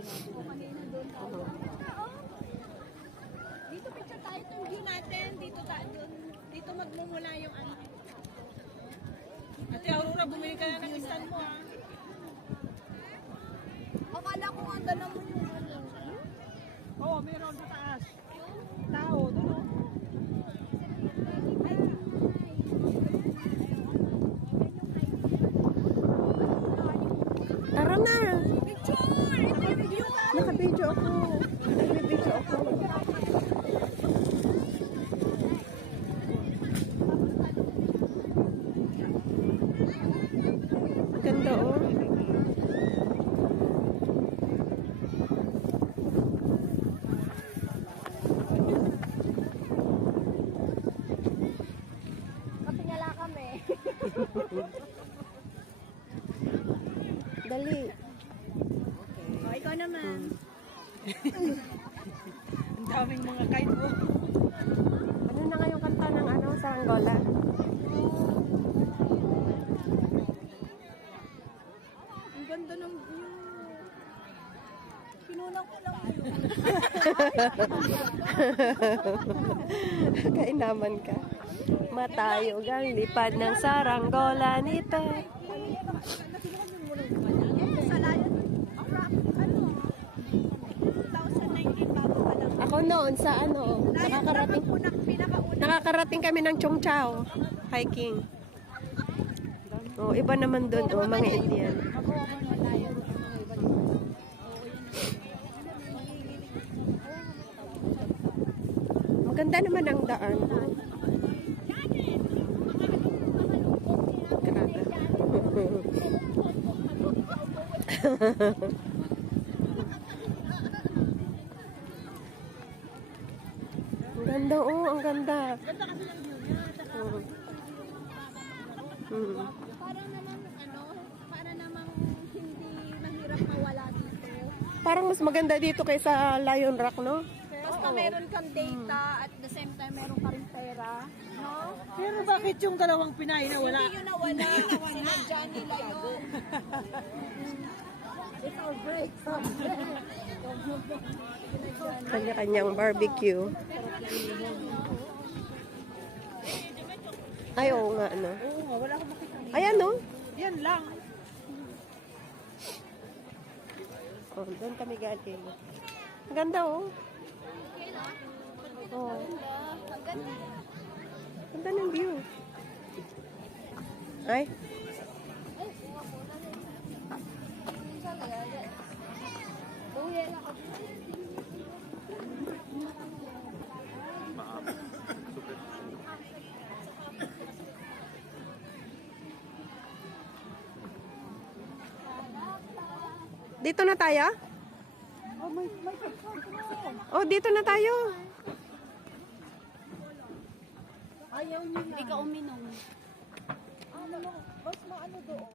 O kanina doon tayo. Dito picture tayo itong view natin. Dito tayo doon. Dito magmumula yung ano. Ate Aurora, bumili ka na ng stand mo ha. Akala ko nga dala mo yung ano. Oo, meron sa taas. Tao, doon o. Tara na! Picture! Naka-video ako. Naka-video ako. Ganda oh. Kapingala kami. Dali. O, ikaw naman. Ang daming mga kite mo. Ano na nga yung kanta ng ano, Saranggola? Ang ganda ng view. Pinuna ko lang yun. Kainaman ka. Matayog ang lipad ng saranggola ni Pe. Sa layan, ano, 2019 bago pa lang. Ako noon sa ano, nakakarating nakakarating kami ng Chongchao hiking. Oh, iba naman doon, oh, mga Indian. Maganda naman ang daan. Ang ganda, oh, ang ganda. Para namang ano, para namang hindi mahirap mawala dito. Parang mas maganda dito kaysa Lion Rock, no? Basta meron kang data at the same time meron ka rin pera, no? Pero bakit yung dalawang Pinay na wala? Hindi yun nawala. Sinadya nila yun. It's our break. Kanya-kanyang barbecue. Ay, oo nga, ano. Oo nga, wala akong makita. Ayan, no? Yan lang. Oh, doon kami galing. Ang ganda, oh. Oh, Ang ganda. ganda ng view. Ay, dito na tayo? Oh, dito na tayo. Ayaw niyo na. Hindi ka uminom. Ano mo, boss, maano doon?